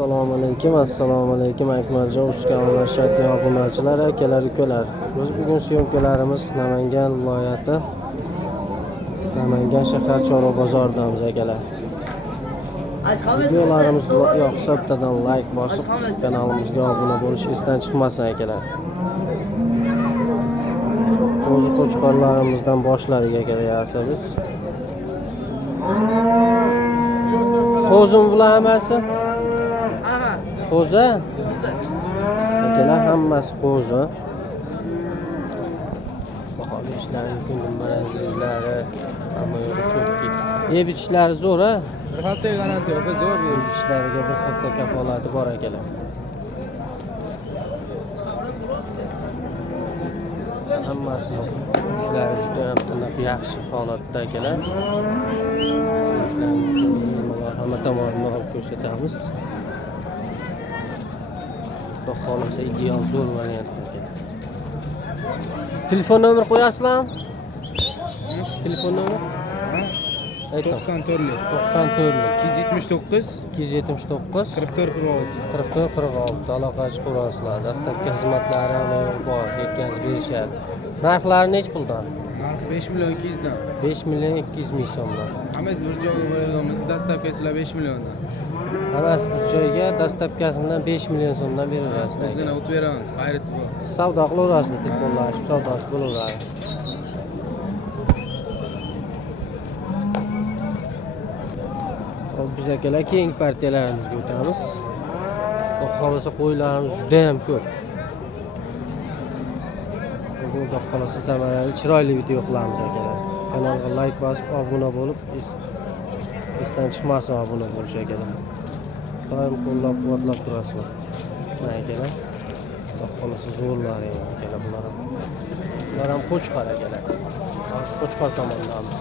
Assalomu alaykum Akmaljon Uskanolar shartli obunachilar, akalar, ukalar. Biz bugun syomkalarimiz Namangan viloyati Namangan shahar Chorva bozoridamiz akalar. Videolarimizni yoqsa bittadan like bosib, kanalimizga obuna bo'lish esdan chiqmasin akalar. Qo'zi qo'chqorlarimizdan boshladik akalar yasamiz. Qo'zim bular hammasi? Qo'zi? Akalar hammasi qo'zi. Baholi ishlari mumkin marazlari, hamma yo'li cho'pki. Yeb ichishlari zo'r-a? Bir hafta garantiya yo'q, zo'r Yeb ichishlariga bir hafta kafolati bor akalar. Hammasi ishlari juda ham tiniq, yaxshi holatda akalar. Hamma tomonini olib ko'rsatamiz. Xohlasa ideal zo'r variantda ekan. Telefon nomer qo'yasizlarmi? Telefon nomer? 94 279 279 44 44 aloqa chiqib urasizlar. Dastlabki xizmatlari bor, yetkazib berishadi. Narxlari nech puldan? Narx 5 million 200 dan. 5 million 200 ming so'mdan. Hammasi bir joyga qo'yamiz, dastavkasi 5 milliondan. Hammasi bir joyga dastavkasidan 5 million so'mdan beraverasizlar. Bizgina o'tib beramiz, xayrisi bor. Savdo qilaverasizlar, telefonlashib savdosi bo'laveradi. Biz akalar keyingi partiyalarimizga o'tamiz. Xohlasa qo'ylarimiz juda ham ko'p. Bugun xohlasa samarali, chiroyli video qilamiz akalar. Kanalga like bosib, obuna bo'lib, esdan chiqmasin obuna bo'lish akalar. Doim qo'llab-quvvatlab turasizlar. Mana akalar. Xohlasa zo'rlar akalar bular ham. Bular ham qo'chqor akalar. Qo'chqor tomondamiz.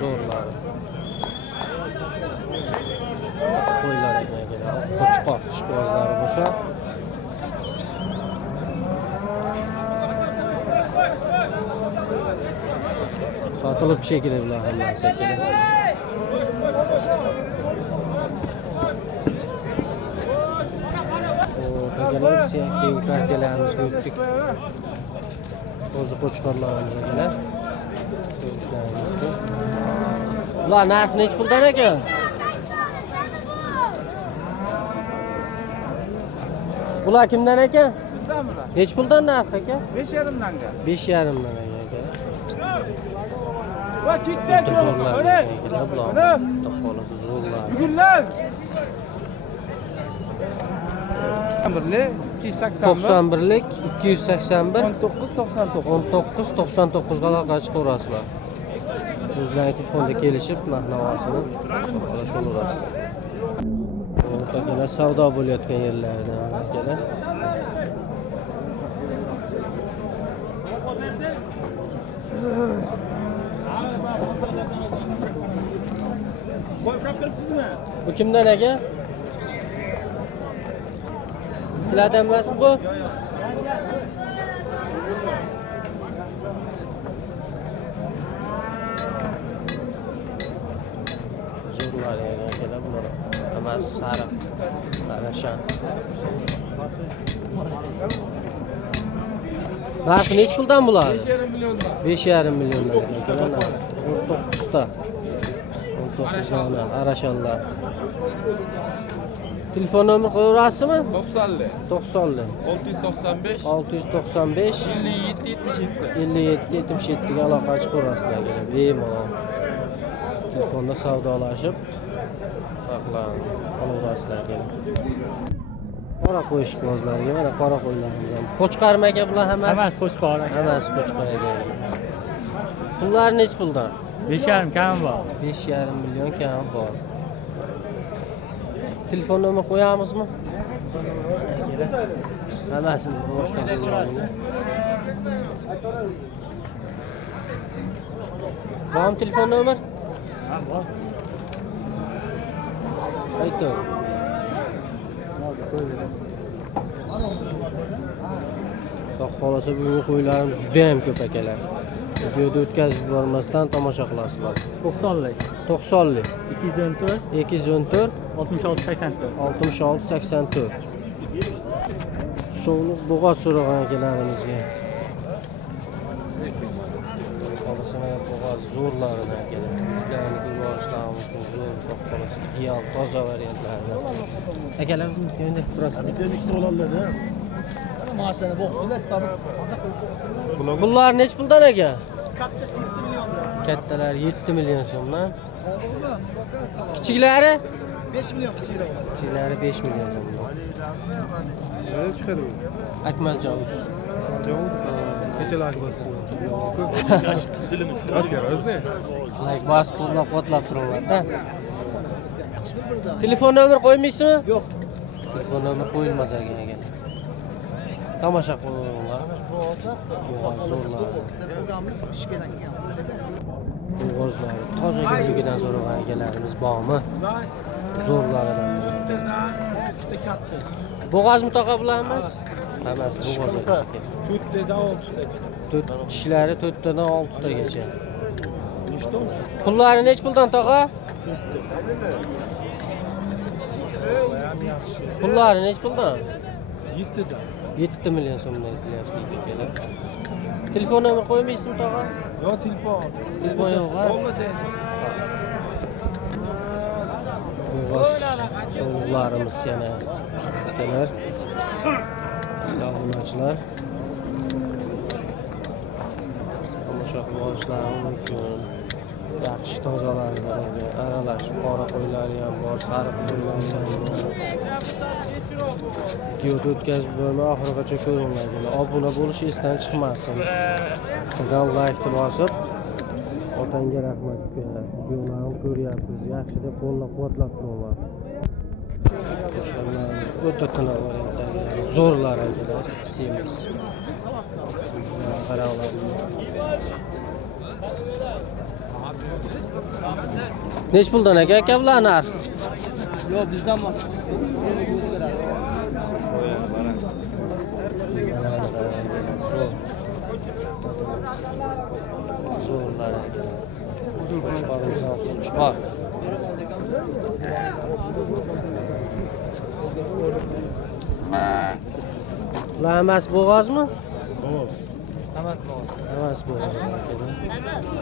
Zo'rlar. Qo'ylar akalar. Qo'chqor ishqibozlari bo'lsa sotilib shekilli bular hammasi akalar. Akalar keyingi partiyalarimizni o'tdik. O'zi qo'chqorlarimiz akalar. Ular narxi nech puldan aka? Bular kimdan aka? Bizdan bular. Nech puldan narxi aka? 5,5 dan. 5,5 dan aka. Va kitdan zo'rlar aka. Bular xohlasa zo'rlar. Bugunlar 91lik 281 1999 ga aloqa chiqaverasizlar. O'zlarining telefonda kelishib narx-navosini olishaverasizlar. Akalar savdo bo'layotgan yerlardan akalar. Bu kimdan aka? Sizlardan emasmi bu? Zo'rlar akalar bular. Hammasi sariq. Qarashan. Narxi nech puldan bular? 5,5 milliondan. 5,5 milliondan akalar. 19 ta. 19 dona arashanlar. Telefon nomer qo'yaverasizmi? 90 90 695 695 57 77 ga aloqa chiqaverasizlar akalar. Bemalol. Telefonda savdolashib olaverasizlar akalar. Qora qo'y ishqibozlariga mana qora qo'ylarimiz ham. Qo'chqarmi aka bular hammasi? Hammasi qo'chqor. Hammasi qo'chqor aka. Pullari nech puldan? 5,5 kam bor. 5,5 million kam bor. Telefon nomer qo'yamizmi? Hammasini boshdan qo'yamiz. Bormi telefon nomer? Ha, bor. Ayting. Xohlasa bugungi qo'ylarimiz juda ham ko'p akalar. Videoda o'tkazib yubormasdan tomosha qilasizlar. 90'lik. 90lik 214 214 66 84. 66 84. So'nglik bo'g'oz so'ragan akalarimizga. Qolasana bo'g'oz zo'rlarini akalar. Yuzlarini ko'rib olishlar mumkin. Zo'r qo'qolasi. Ideal toza variantlarida. Akalar endi turasizlar. Bunlar nech puldan aka? Kattalar 7 million so'mdan. Kichiklari 5 milyon kichikroq. kichiklari 5 million so'mdan. Nima chiqadi bu? Akmaljon uz. Kechalarga bosib qo'ydim. Like bosib qo'llab turinglar-da. Telefon nomer qo'ymaysizmi? Yo'q. Telefon nomer qo'yilmas ekan. Tomosha qilinglar. Zo'rlar. Bo'g'ozlar toza gulligidan so'ragan akalarimiz bormi? Zo'rlaridan. Bo'g'oz mutoqa bilanmiz? Hammasi bo'g'oz ekan. 4 ta 6 ta. 4 tishlari 4 tadan 6 tagacha. Pullari nech puldan tog'a? Pullari nech puldan? 7 ta. 7 million so'mdan aytilyapti akalar. Telefon nomer qo'ymaysizmi tog'a? Yo telefon. Telefon yo'q-a? Bo'g'oz so'nglarimiz yana akalar. Yavrularchilar. Tomosha qilib olishlari mumkin. Yaxshi tozalarni aralashib qora qo'ylari ham bor, sariq qo'ylari ham bor. Videoda o'tkazib bo'lmay oxirigacha ko'ringlar. Obuna bo'lish esdan chiqmasin. Qilgan like bosib otangga rahmat uka. Videolarimni ko'ryapsiz. Yaxshi deb qo'llab-quvvatlab turinglar. Qo'shqonlarimiz o'ta tiniq variantdagi zo'rlar aytilar. Semiz. Qaranglar. Nech puldan aka bular narx? Yo'q, bizdan emas. Zo'rlar. Chiqar. Bular hammasi bo'g'ozmi? Xo'p. Hammasi bo'g'oz.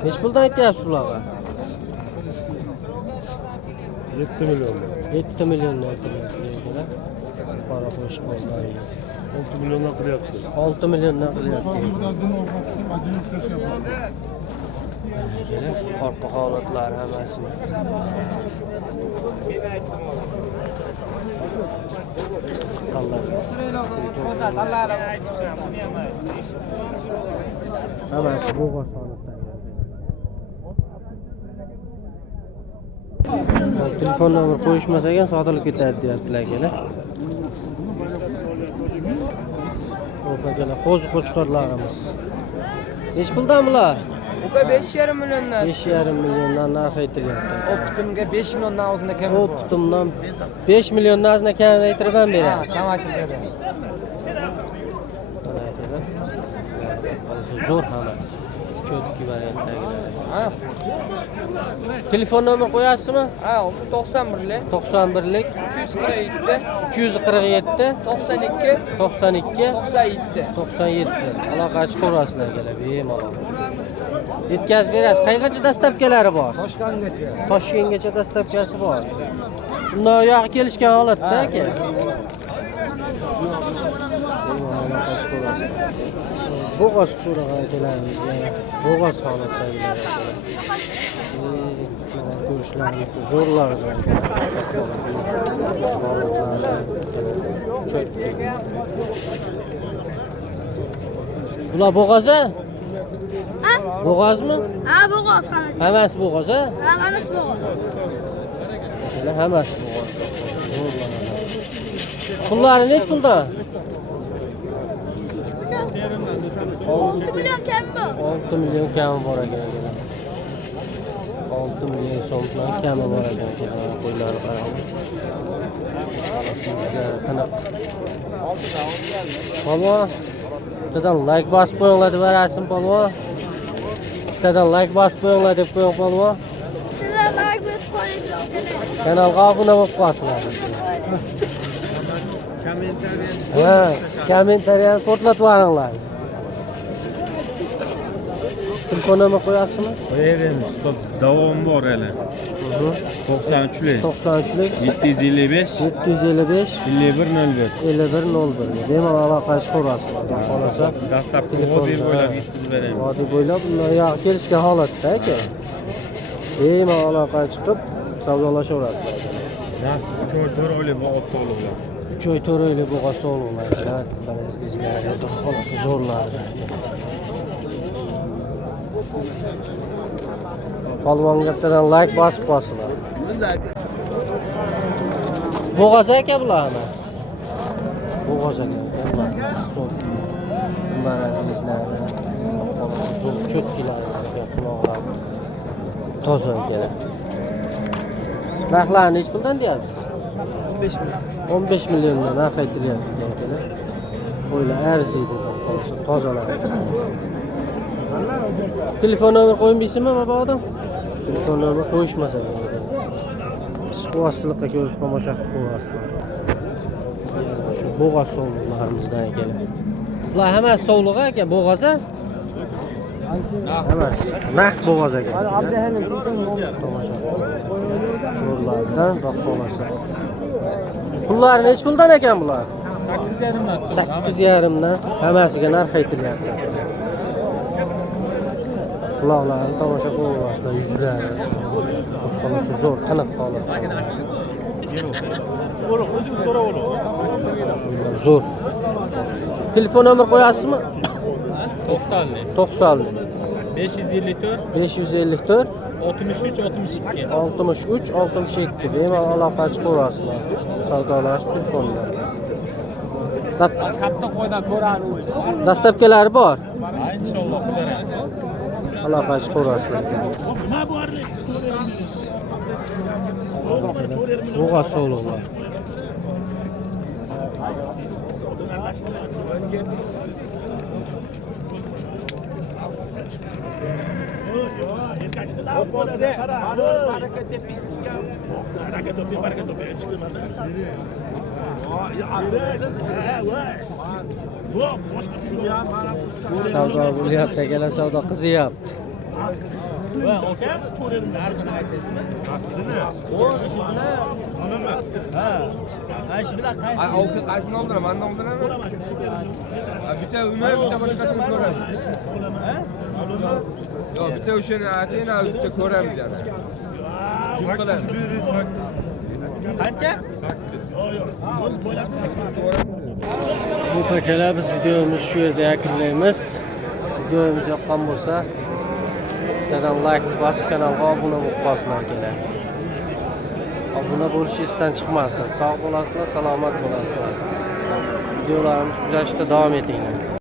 Nech puldan aytyapsiz bularga? 7 milyon. 7 milliondan aytyapti. Qora qo'shiq bozlariga. 6 milyondan qilyapti. 6 milliondan qilyapti. Orqa holatlari hammasi. Siqqanlar. Hammasi bo'g'oz holatda. Telefon nomer qo'yishmas ekan sotilib ketadi deyaptilar akalar. Xo'p akalar, qo'zi qo'chqorlarimiz. Nech puldan bular? Uka 5,5 milliondan. 5,5 milliondan narx aytilyapti. Optimga 5 milliondan o'zida kam. Optimdan 5 milliondan azna kam aytirib ham beramiz. Kam aytib beramiz. Zo'r hammasi. Cho'tki variantdagilar. Ha, Telefon nomer qo'yasizmi? ha, 91lik 91lik 347 347 92 92 97. 97. Aloqa chiqarasizlar akalar, bemalol. Yetkazib berasiz. Qayergacha dastavkalari bor? Toshkentgacha. Toshkentgacha dastavkasi bor. Bundan u yoqqa kelishgan holatda aka. Bo'g'oz so'ragan akalarimiz yana bo'g'oz holatdagilar akalar. Ko'rishlari zo'rlar. Bular bo'g'oz-a? Bo'g'ozmi? Ha, bo'g'oz hammasi. Hammasi bo'g'oz-a? Ha, hammasi bo'g'oz. Hammasi bo'g'oz. Pullari nech puldan? 6 million kam bu. 6 million kami bor ekan. 6 million so'mdan kami bor ekan. Qo'ylari qarang. Tiniq. Polvon, bittadan like bosib qo'yinglar deb berasin polvon. Bittadan like bosib qo'yinglar deb qo'ying polvon. Sizlar like bosib qo'yinglar. Kanalga obuna bo'lib qolsinlar. Ha, kommentariyani portlatib yuboringlar. Telefon nomer qo'yasizmi? Qo'yaveramiz. Davom bor hali. 93lik. 93lik 755 755 5101. 5101. Bemalol aloqa chiqarasizlar. Xolasa Dastlabki vodiy bo'ylab yetkazib beramiz. vodiy bo'ylab ular kelishgan holatda aka. Bemalol aloqa chiqib savdolashaverasizlar. Narx 3 oylik bo'g'oz sog'liqlar. 3 oy 4 oylik bo'g'oz sog'liqlar. Xolasa zo'rlar. Polvonga bittadan like bosib qo'ysinlar. Bo'g'oz aka bular emas. Bo'g'oz aka. Bunlar azizlar. Cho'tkilar, quloqlar. Toza ekan. Narxlarni nech puldan deyapsiz? 15 milliondan narx aytilyapti ekan. O'ylar arziydi qolsa tozalar. Telefon nomer qo'ymaysizmi baba odam? Telefon nomer qo'yishmasa bo'ladi. Ishquvastlikqa ko'rib tomosha qilib qo'yasizlar. Shu bo'g'oz sovliqlarimizdan ekan. Bular hammasi sovliq aka, bo'g'oz-a? Hammasi. Naq bo'g'oz aka. Tomosha. Zo'rlardan baqqolasa. Pullari nech puldan ekan bular? 8,5 dan. Hammasiga narx aytilyapti. Quloqlarni tomosha qilyapsizlar, yuzlari. Qolasi zo'r, tiniq qoladi. Zo'r. Telefon nomer qo'yasizmi? 90 554 554 63 62. 63 62. Bemalol aloqa chiqarasizlar. Savdolash telefonlar. Katta qo'ydan ko'ramiz. Dastlabkilari bor. Inshaalloh qilaramiz. Aloqa chiqarasizlar. Bo'g'oz sog'liqlar. Savdo bo'lyapti, akalar savdo qizyapti. Qaysini oldiraman, manni oldiraman. Bitta uni, bitta boshqasini ko'ramiz. Yo'q, bitta o'shani ayting, bitta ko'ramiz yana. Qancha? Bu akalar biz videomizni shu yerda yakunlaymiz. Videomiz yoqqan bo'lsa, bittadan like bosib kanalga obuna bo'lib qolsinlar akalar. Obuna bo'lish esdan chiqmasin. Sog' bo'lasizlar, salomat bo'lasizlar. Videolarimiz kuzatishda davom etinglar.